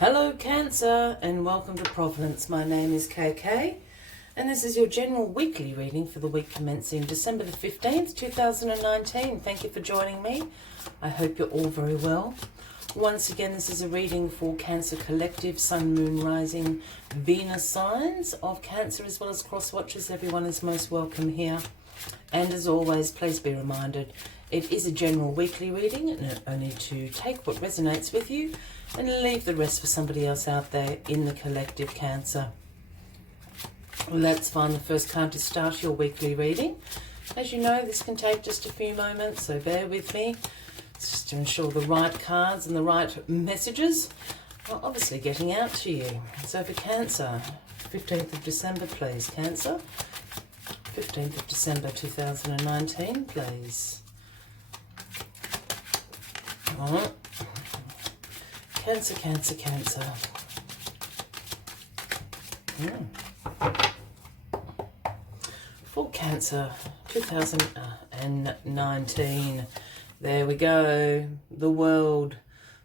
Hello Cancer and welcome to Providence. My name is KK and this is your general weekly reading for the week commencing December the 15th, 2019. Thank you for joining me. I hope you're all very well. Once again, this is a reading for Cancer Collective, Sun, Moon, Rising, Venus signs of Cancer as well as cross watchers. Everyone is most welcome here. And as always, please be reminded, it is a general weekly reading and only to take what resonates with you and leave the rest for somebody else out there in the collective Cancer. Let's find the first card to start your weekly reading. As you know, this can take just a few moments, so bear with me. It's just to ensure the right cards and the right messages are obviously getting out to you. So for Cancer, 15th of December, please. Cancer, 15th of December 2019, please. All right. Cancer, Cancer, Cancer. For Cancer, 2019. There we go. The world.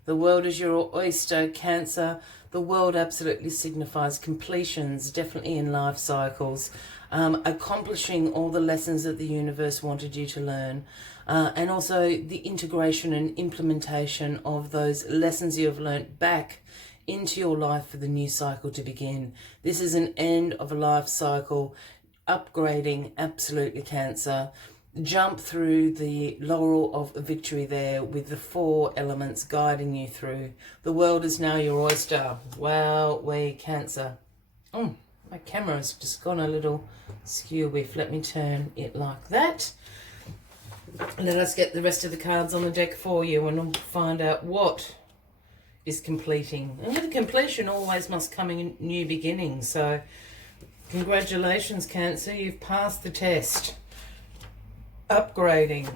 The world is your oyster, Cancer. The world absolutely signifies completions, definitely in life cycles. Accomplishing all the lessons that the universe wanted you to learn. And also the integration and implementation of those lessons you have learnt back into your life for the new cycle to begin. This is an end of a life cycle, upgrading, absolutely, Cancer. Jump through the laurel of victory there with the 4 elements guiding you through. The world is now your oyster. Wow, Cancer. Oh, my camera's just gone a little skew-whiff. Let me turn it like that. Let us get the rest of the cards on the deck for you and we'll find out what is completing. And with completion always must come in new beginnings. So congratulations, Cancer. You've passed the test. Upgrading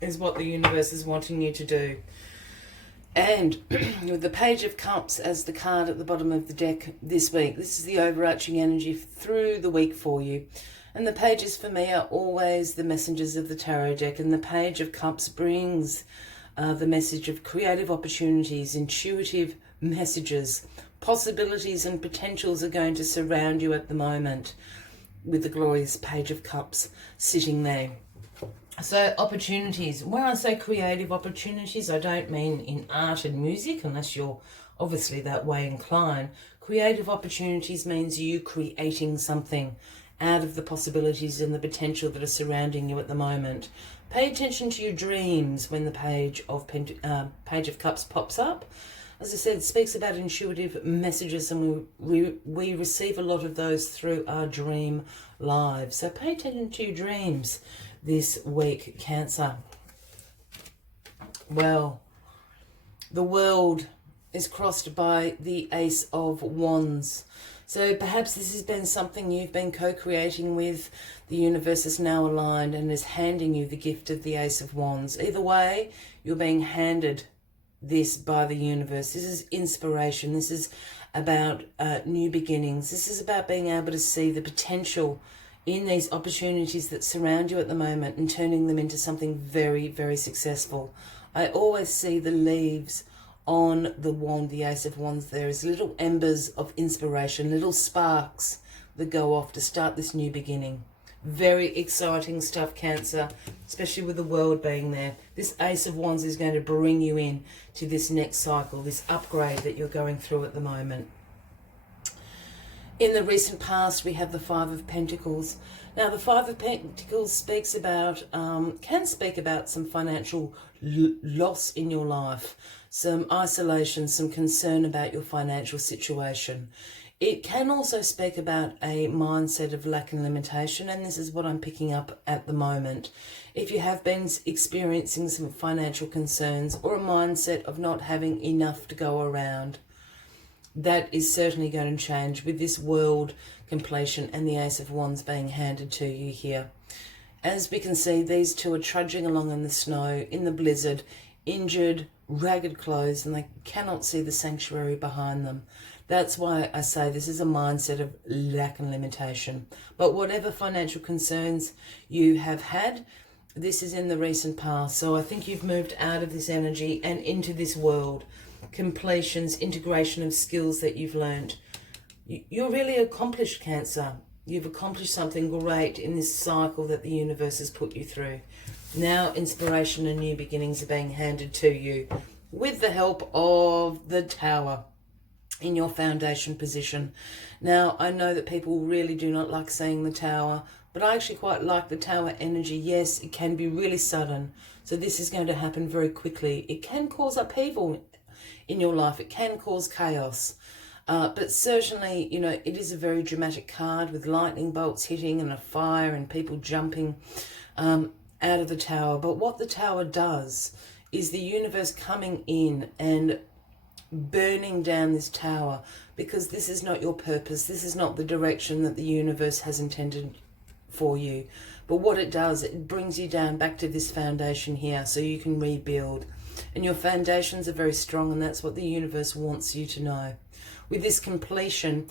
is what the universe is wanting you to do. And with the Page of Cups as the card at the bottom of the deck this week, this is the overarching energy through the week for you. And the pages for me are always the messengers of the tarot deck. And the Page of Cups brings the message of creative opportunities, intuitive messages, possibilities and potentials are going to surround you at the moment with the glorious Page of Cups sitting there. So opportunities, when I say creative opportunities, I don't mean in art and music, unless you're obviously that way inclined. Creative opportunities means you creating something out of the possibilities and the potential that are surrounding you at the moment. Pay attention to your dreams when the Page of Cups pops up. As I said, it speaks about intuitive messages, and we receive a lot of those through our dream lives. So pay attention to your dreams this week, Cancer. Well, the world is crossed by the Ace of Wands. So perhaps this has been something you've been co-creating with. The universe is now aligned and is handing you the gift of the Ace of Wands. Either way, you're being handed this by the universe. This is inspiration. This is about new beginnings. This is about being able to see the potential in these opportunities that surround you at the moment and turning them into something very, very successful. I always see the leaves on the wand, the Ace of Wands, there is little embers of inspiration, little sparks that go off to start this new beginning. Very exciting stuff, Cancer, especially with the world being there. This Ace of Wands is going to bring you in to this next cycle, this upgrade that you're going through at the moment. In the recent past, we have the 5 of Pentacles. Now, the 5 of Pentacles speaks about, can speak about some financial loss in your life, some isolation, some concern about your financial situation. It can also speak about a mindset of lack and limitation, and this is what I'm picking up at the moment. If you have been experiencing some financial concerns or a mindset of not having enough to go around, that is certainly going to change with this world completion and the Ace of Wands being handed to you here. As we can see, these two are trudging along in the snow, in the blizzard, injured, ragged clothes, and they cannot see the sanctuary behind them. That's why I say this is a mindset of lack and limitation. But whatever financial concerns you have had, this is in the recent past. So I think you've moved out of this energy and into this world. completions, integration of skills that you've learned. You're really accomplished, Cancer. You've accomplished something great in this cycle that the universe has put you through. Now inspiration and new beginnings are being handed to you with the help of the Tower in your foundation position. Now, I know that people really do not like saying the Tower, but I actually quite like the Tower energy. Yes, it can be really sudden. So this is going to happen very quickly. It can cause upheaval in your life. It can cause chaos. But certainly, you know, it is a very dramatic card with lightning bolts hitting and a fire and people jumping out of the Tower. But what the Tower does is the universe coming in and burning down this Tower, because this is not your purpose. This is not the direction that the universe has intended for you. But what it does, it brings you down back to this foundation here so you can rebuild. And your foundations are very strong, and that's what the universe wants you to know. With this completion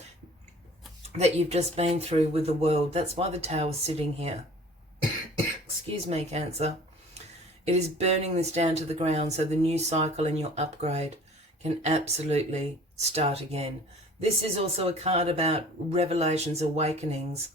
that you've just been through with the world, that's why the Tower's sitting here. Excuse me, Cancer. It is burning this down to the ground so the new cycle and your upgrade can absolutely start again. This is also a card about revelations, awakenings.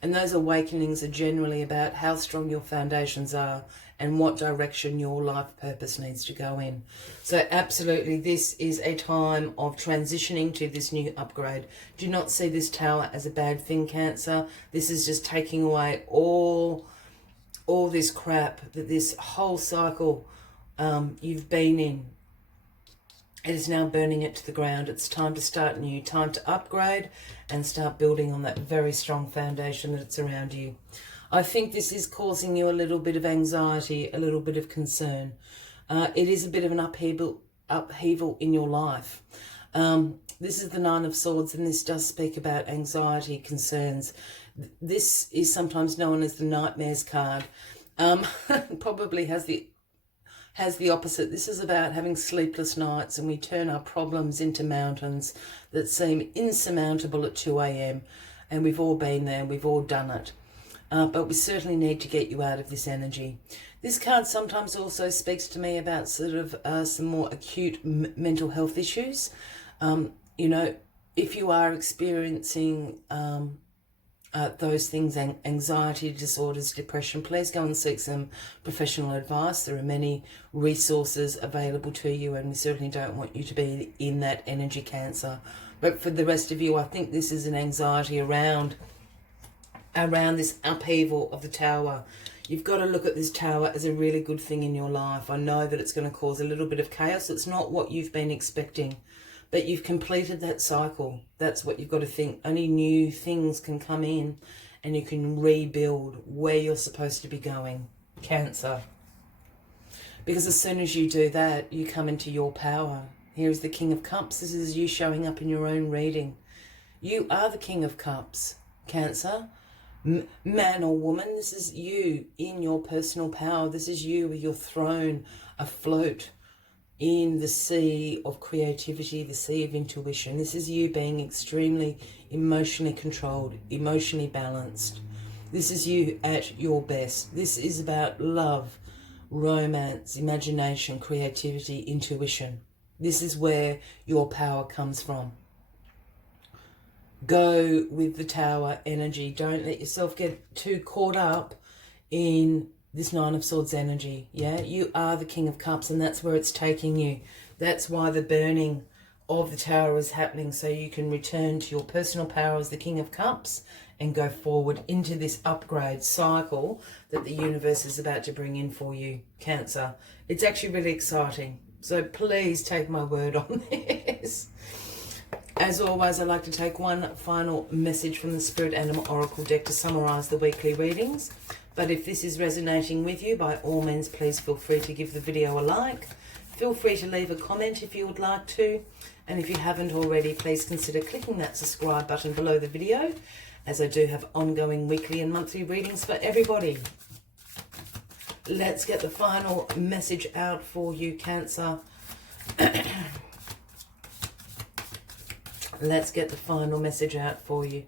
And those awakenings are generally about how strong your foundations are and what direction your life purpose needs to go in. So absolutely, this is a time of transitioning to this new upgrade. Do not see this Tower as a bad thing, Cancer. This is just taking away all this crap that this whole cycle you've been in. It is now burning it to the ground. It's time to start new, time to upgrade and start building on that very strong foundation that's around you. I think this is causing you a little bit of anxiety, a little bit of concern. It is a bit of an upheaval in your life. This is the Nine of Swords, and this does speak about anxiety, concerns. This is sometimes known as the Nightmares card. Probably has the opposite. This is about having sleepless nights, and we turn our problems into mountains that seem insurmountable at 2 a.m. And we've all been there, we've all done it. But we certainly need to get you out of this energy. This card sometimes also speaks to me about sort of some more acute mental health issues. You know, if you are experiencing those things, anxiety disorders, depression, please go and seek some professional advice. There are many resources available to you, and we certainly don't want you to be in that energy, Cancer. But for the rest of you, I think this is an anxiety around this upheaval of the Tower. You've got to look at this Tower as a really good thing in your life. I know that it's going to cause a little bit of chaos. It's not what you've been expecting. But you've completed that cycle. That's what you've got to think. Only new things can come in and you can rebuild where you're supposed to be going, Cancer. Because as soon as you do that, you come into your power. Here is the King of Cups. This is you showing up in your own reading. You are the King of Cups, Cancer. Man or woman, this is you in your personal power. This is you with your throne afloat in the sea of creativity, the sea of intuition. This is you being extremely emotionally controlled, emotionally balanced. This is you at your best. This is about love, romance, imagination, creativity, intuition. This is where your power comes from. Go with the Tower energy. Don't let yourself get too caught up in this Nine of Swords energy. Yeah, you are the King of Cups, and that's where it's taking you. That's why the burning of the Tower is happening, so you can return to your personal power as the King of Cups and go forward into this upgrade cycle that the universe is about to bring in for you, Cancer. It's actually really exciting, so please take my word on this. As always, I'd like to take one final message from the Spirit Animal Oracle deck to summarise the weekly readings. But if this is resonating with you, by all means, please feel free to give the video a like. Feel free to leave a comment if you would like to. And if you haven't already, please consider clicking that subscribe button below the video, as I do have ongoing weekly and monthly readings for everybody. Let's get the final message out for you, Cancer. Let's get the final message out for you.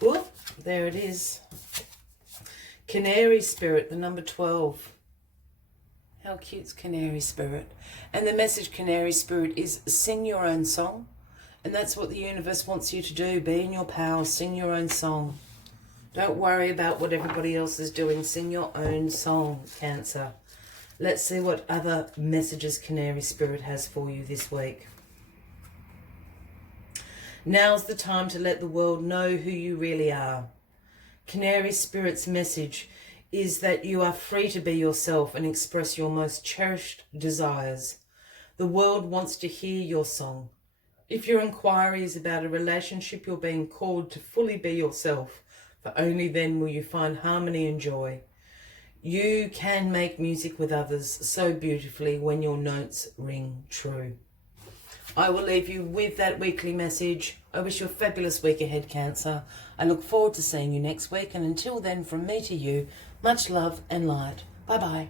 Whoop, there it is. Canary Spirit, the number 12. How cute's Canary Spirit? And the message, Canary Spirit, is sing your own song. And that's what the universe wants you to do. Be in your power. Sing your own song. Don't worry about what everybody else is doing. Sing your own song, Cancer. Let's see what other messages Canary Spirit has for you this week. Now's the time to let the world know who you really are. Canary Spirit's message is that you are free to be yourself and express your most cherished desires. The world wants to hear your song. If your inquiry is about a relationship, you're being called to fully be yourself, for only then will you find harmony and joy. You can make music with others so beautifully when your notes ring true. I will leave you with that weekly message. I wish you a fabulous week ahead, Cancer. I look forward to seeing you next week, and until then, from me to you, much love and light. Bye-bye.